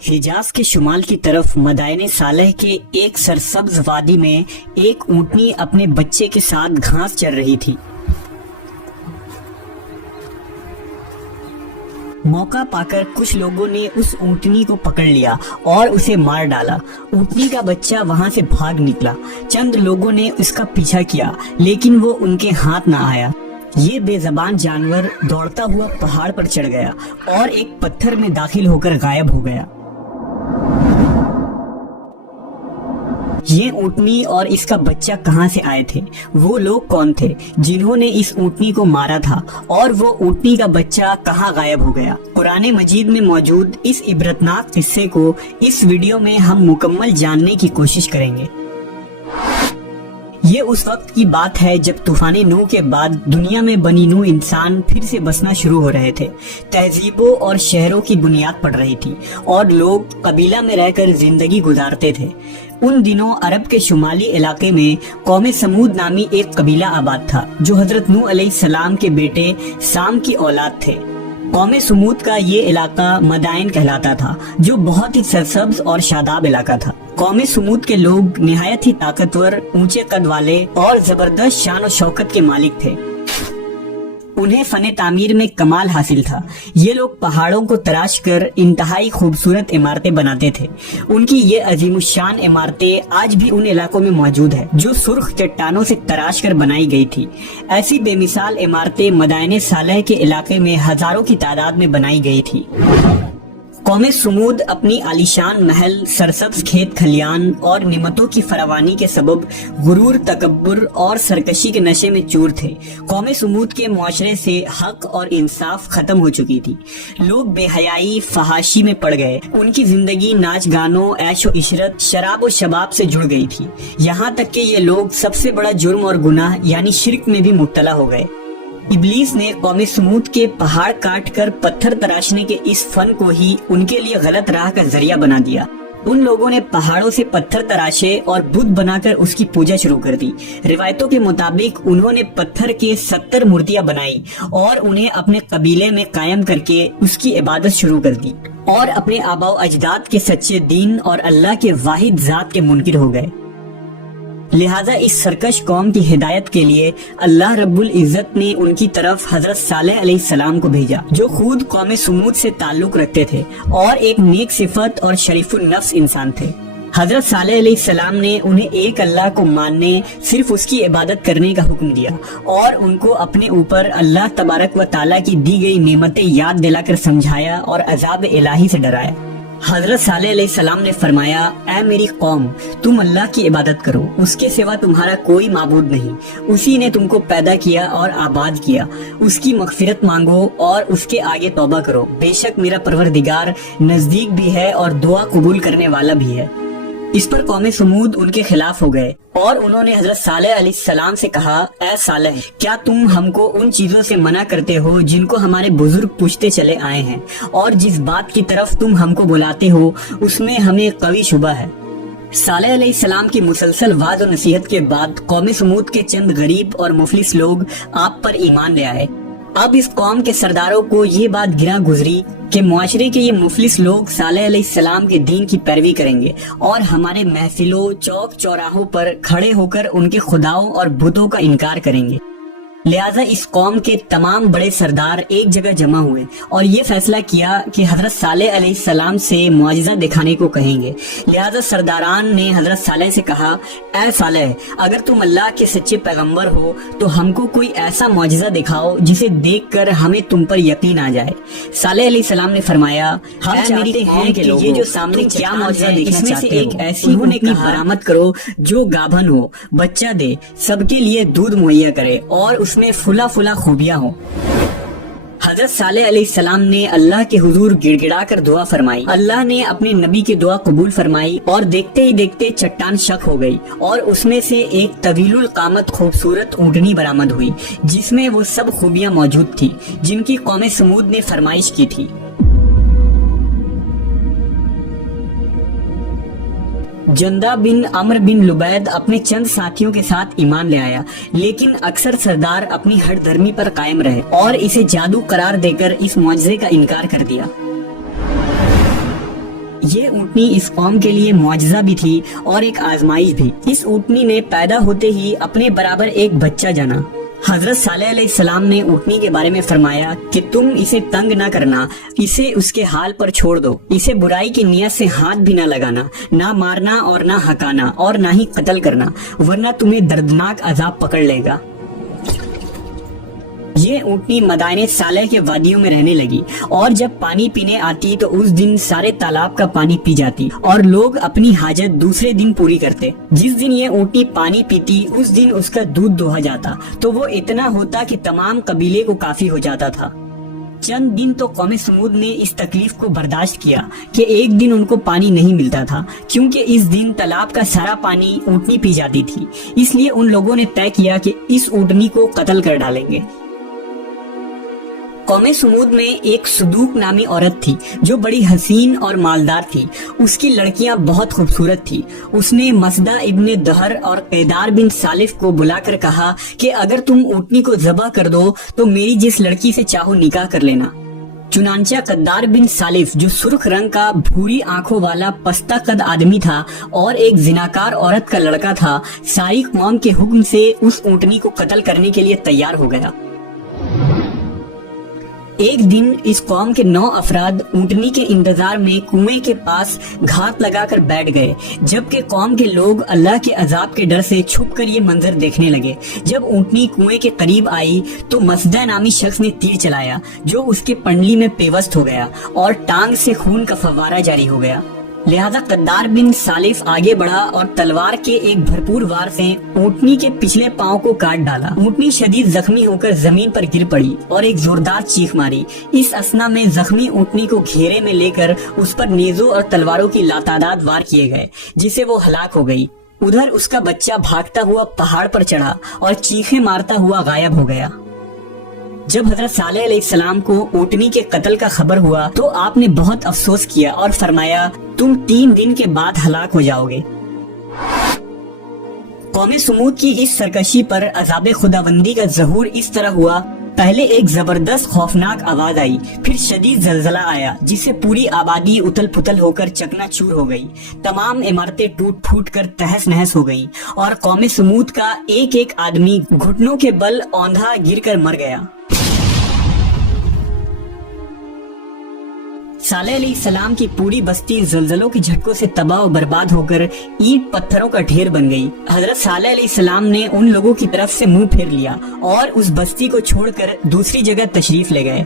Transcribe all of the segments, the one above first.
حجاز کے شمال کی طرف مدائن صالح کے ایک سرسبز وادی میں ایک اونٹنی اپنے بچے کے ساتھ گھاس چر رہی تھی۔ موقع پا کر کچھ لوگوں نے اس اونٹنی کو پکڑ لیا اور اسے مار ڈالا۔ اونٹنی کا بچہ وہاں سے بھاگ نکلا۔ چند لوگوں نے اس کا پیچھا کیا لیکن وہ ان کے ہاتھ نہ آیا۔ یہ بے زبان جانور دوڑتا ہوا پہاڑ پر چڑھ گیا اور ایک پتھر میں داخل ہو کر غائب ہو گیا۔ یہ اونٹنی اور اس کا بچہ کہاں سے آئے تھے؟ وہ لوگ کون تھے جنہوں نے اس اونٹنی کو مارا تھا؟ اور وہ اونٹنی کا بچہ کہاں غائب ہو گیا؟ قرآن مجید میں موجود اس عبرتناک قصے کو اس ویڈیو میں ہم مکمل جاننے کی کوشش کریں گے۔ یہ اس وقت کی بات ہے جب طوفان نوح کے بعد دنیا میں بنی نوح انسان پھر سے بسنا شروع ہو رہے تھے۔ تہذیبوں اور شہروں کی بنیاد پڑ رہی تھی اور لوگ قبیلہ میں رہ کر زندگی گزارتے تھے۔ ان دنوں عرب کے شمالی علاقے میں قوم سمود نامی ایک قبیلہ آباد تھا جو حضرت نوح علیہ السلام کے بیٹے سام کی اولاد تھے۔ قوم سمود کا یہ علاقہ مدائن کہلاتا تھا جو بہت ہی سرسبز اور شاداب علاقہ تھا۔ قوم سمود کے لوگ نہایت ہی طاقتور، اونچے قد والے اور زبردست شان و شوکت کے مالک تھے۔ انہیں فن تعمیر میں کمال حاصل تھا۔ یہ لوگ پہاڑوں کو تراش کر انتہائی خوبصورت عمارتیں بناتے تھے۔ ان کی یہ عظیم الشان عمارتیں آج بھی ان علاقوں میں موجود ہیں جو سرخ چٹانوں سے تراش کر بنائی گئی تھی۔ ایسی بے مثال عمارتیں مدائن صالح کے علاقے میں ہزاروں کی تعداد میں بنائی گئی تھی۔ قوم سمود اپنی عالیشان محل، سرسبز کھیت کھلیان اور نعمتوں کی فراوانی کے سبب غرور، تکبر اور سرکشی کے نشے میں چور تھے۔ قوم سمود کے معاشرے سے حق اور انصاف ختم ہو چکی تھی۔ لوگ بے حیائی، فحاشی میں پڑ گئے۔ ان کی زندگی ناچ گانوں، عیش و عشرت، شراب و شباب سے جڑ گئی تھی، یہاں تک کہ یہ لوگ سب سے بڑا جرم اور گناہ یعنی شرک میں بھی مبتلا ہو گئے۔ ابلیس نے قوم سمود کے پہاڑ کاٹ کر پتھر تراشنے کے اس فن کو ہی ان کے لیے غلط راہ کا ذریعہ بنا دیا۔ ان لوگوں نے پہاڑوں سے پتھر تراشے اور بت بنا کر اس کی پوجا شروع کر دی۔ روایتوں کے مطابق انہوں نے پتھر کے 70 مورتیاں بنائی اور انہیں اپنے قبیلے میں قائم کر کے اس کی عبادت شروع کر دی، اور اپنے آباء و اجداد کے سچے دین اور اللہ کے واحد ذات کے منکر ہو گئے۔ لہٰذا اس سرکش قوم کی ہدایت کے لیے اللہ رب العزت نے ان کی طرف حضرت صالح علیہ السلام کو بھیجا، جو خود قوم سمود سے تعلق رکھتے تھے اور ایک نیک صفت اور شریف النفس انسان تھے۔ حضرت صالح علیہ السلام نے انہیں ایک اللہ کو ماننے، صرف اس کی عبادت کرنے کا حکم دیا اور ان کو اپنے اوپر اللہ تبارک و تعالیٰ کی دی گئی نعمتیں یاد دلا کر سمجھایا اور عذاب الہی سے ڈرایا۔ حضرت صالح علیہ السلام نے فرمایا، اے میری قوم، تم اللہ کی عبادت کرو، اس کے سوا تمہارا کوئی معبود نہیں۔ اسی نے تم کو پیدا کیا اور آباد کیا۔ اس کی مغفرت مانگو اور اس کے آگے توبہ کرو، بے شک میرا پروردگار نزدیک بھی ہے اور دعا قبول کرنے والا بھی ہے۔ اس پر قوم سمود ان کے خلاف ہو گئے اور انہوں نے حضرت صالح علیہ السلام سے کہا، اے صالح، کیا تم ہم کو ان چیزوں سے منع کرتے ہو جن کو ہمارے بزرگ پوچھتے چلے آئے ہیں، اور جس بات کی طرف تم ہم کو بلاتے ہو اس میں ہمیں قوی شبہ ہے۔ صالح علیہ السلام کی مسلسل وعظ و نصیحت کے بعد قوم سمود کے چند غریب اور مفلس لوگ آپ پر ایمان لے آئے۔ اب اس قوم کے سرداروں کو یہ بات گراں گزری کہ معاشرے کے یہ مفلس لوگ صالح علیہ السلام کے دین کی پیروی کریں گے اور ہمارے محفلوں، چوک چوراہوں پر کھڑے ہو کر ان کے خداؤں اور بتوں کا انکار کریں گے۔ لہٰذا اس قوم کے تمام بڑے سردار ایک جگہ جمع ہوئے اور یہ فیصلہ کیا کہ حضرت صالح علیہ السلام سے معجزہ دکھانے کو کہیں گے۔ لہٰذا سرداران نے حضرت صالح سے کہا، اے صالح، اگر تم اللہ کے سچے پیغمبر ہو تو ہم کو کوئی ایسا معجزہ دکھاؤ جسے دیکھ کر ہمیں تم پر یقین آ جائے۔ صالح علیہ السلام نے فرمایا، ہم چاہتے ہیں کہ یہ جو سامنے کیا معجزہ دیکھنا چاہتے ہو، ایک ایسی اونٹنی برآمد کرو جو گابھن ہو، بچہ دے، سب کے لیے دودھ مہیا کرے اور اس میں فلا فلا خوبیاں ہوں۔ حضرت صالح علیہ السلام نے اللہ کے حضور گڑ گڑا کر دعا فرمائی۔ اللہ نے اپنے نبی کی دعا قبول فرمائی اور دیکھتے ہی دیکھتے چٹان شق ہو گئی اور اس میں سے ایک طویل القامت خوبصورت اونٹنی برآمد ہوئی جس میں وہ سب خوبیاں موجود تھی جن کی قوم سمود نے فرمائش کی تھی۔ جندہ بن عمر بن لبید اپنے چند ساتھیوں کے ساتھ ایمان لے آیا، لیکن اکثر سردار اپنی ہٹ دھرمی پر قائم رہے اور اسے جادو قرار دے کر اس معجزے کا انکار کر دیا۔ یہ اونٹنی اس قوم کے لیے معجزہ بھی تھی اور ایک آزمائش بھی۔ اس اونٹنی نے پیدا ہوتے ہی اپنے برابر ایک بچہ جنا۔ حضرت صالح علیہ السلام نے اونٹنی کے بارے میں فرمایا کہ تم اسے تنگ نہ کرنا، اسے اس کے حال پر چھوڑ دو، اسے برائی کی نیت سے ہاتھ بھی نہ لگانا، نہ مارنا اور نہ ہکانا اور نہ ہی قتل کرنا، ورنہ تمہیں دردناک عذاب پکڑ لے گا۔ یہ اونٹنی مدائن صالح کے وادیوں میں رہنے لگی اور جب پانی پینے آتی تو اس دن سارے تالاب کا پانی پی جاتی اور لوگ اپنی حاجت دوسرے دن پوری کرتے۔ جس دن یہ اونٹنی پانی پیتی اس دن اس کا دودھ دوہا جاتا تو وہ اتنا ہوتا کہ تمام قبیلے کو کافی ہو جاتا تھا۔ چند دن تو قوم سمود نے اس تکلیف کو برداشت کیا کہ ایک دن ان کو پانی نہیں ملتا تھا، کیونکہ اس دن تالاب کا سارا پانی اونٹنی پی جاتی تھی۔ اس لیے ان لوگوں نے طے کیا کہ اس اونٹنی کو قتل کر ڈالیں گے۔ قوم سمود میں ایک صدوق نامی عورت تھی جو بڑی حسین اور مالدار تھی۔ اس کی لڑکیاں بہت خوبصورت تھی۔ اس نے مسدہ ابن دہر اور قیدار بن سالف کو بلا کر کہا کہ اگر تم اونٹنی کو ذبح کر دو تو میری جس لڑکی سے چاہو نکاح کر لینا۔ چنانچہ قیدار بن سالف، جو سرخ رنگ کا بھوری آنکھوں والا پستہ قد آدمی تھا اور ایک زناکار عورت کا لڑکا تھا، ساری قوم کے حکم سے اس اونٹنی کو قتل کرنے کے لیے تیار ہو گیا۔ ایک دن اس قوم کے 9 افراد اونٹنی کے انتظار میں کنویں کے پاس گھات لگا کر بیٹھ گئے، جبکہ قوم کے لوگ اللہ کے عذاب کے ڈر سے چھپ کر یہ منظر دیکھنے لگے۔ جب اونٹنی کنویں کے قریب آئی تو مسدہ نامی شخص نے تیر چلایا جو اس کے پنڈلی میں پیوست ہو گیا اور ٹانگ سے خون کا فوارہ جاری ہو گیا۔ لہذا قیدار بن سالف آگے بڑھا اور تلوار کے ایک بھرپور وار سے اونٹنی کے پچھلے پاؤں کو کاٹ ڈالا۔ اونٹنی شدید زخمی ہو کر زمین پر گر پڑی اور ایک زوردار چیخ ماری۔ اس اثنا میں زخمی اونٹنی کو گھیرے میں لے کر اس پر نیزوں اور تلواروں کی لاتعداد وار کیے گئے، جس سے وہ ہلاک ہو گئی۔ ادھر اس کا بچہ بھاگتا ہوا پہاڑ پر چڑھا اور چیخیں مارتا ہوا غائب ہو گیا۔ جب حضرت صالح علیہ السلام کو اونٹنی کے قتل کا خبر ہوا تو آپ نے بہت افسوس کیا اور فرمایا تم 3 دن کے بعد ہلاک ہو جاؤ گے۔ قوم سمود کی اس سرکشی پر عذاب خداوندی کا ظہور اس طرح ہوا، پہلے ایک زبردست خوفناک آواز آئی، پھر شدید زلزلہ آیا جس سے پوری آبادی اتل پتل ہو کر چکنا چور ہو گئی، تمام عمارتیں ٹوٹ پھوٹ کر تہس نہس ہو گئی اور قوم سمود کا ایک ایک آدمی گھٹنوں کے بل اوندھا گر کر مر گیا۔ صالح علیہ السلام کی پوری بستی زلزلوں کے جھٹکوں سے تباہ و برباد ہو کر اینٹ پتھروں کا ڈھیر بن گئی۔ حضرت صالح علیہ السلام نے ان لوگوں کی طرف سے منہ پھیر لیا اور اس بستی کو چھوڑ کر دوسری جگہ تشریف لے گئے۔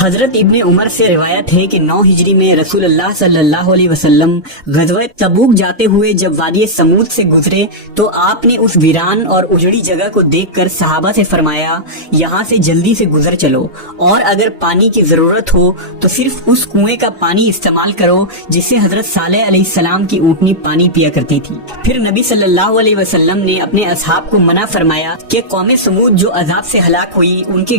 حضرت ابن عمر سے روایت ہے کہ 9 ہجری میں رسول اللہ صلی اللہ علیہ وسلم غزوہ تبوک جاتے ہوئے جب وادی سمود سے گزرے تو آپ نے اس ویران اور اجڑی جگہ کو دیکھ کر صحابہ سے فرمایا یہاں سے جلدی سے گزر چلو اور اگر پانی کی ضرورت ہو تو صرف اس کنویں کا پانی استعمال کرو جس سے حضرت صالح علیہ السلام کی اونٹنی پانی پیا کرتی تھی۔ پھر نبی صلی اللہ علیہ وسلم نے اپنے اصحاب کو منع فرمایا کہ قوم سمود جو عذاب سے ہلاک ہوئی ان کے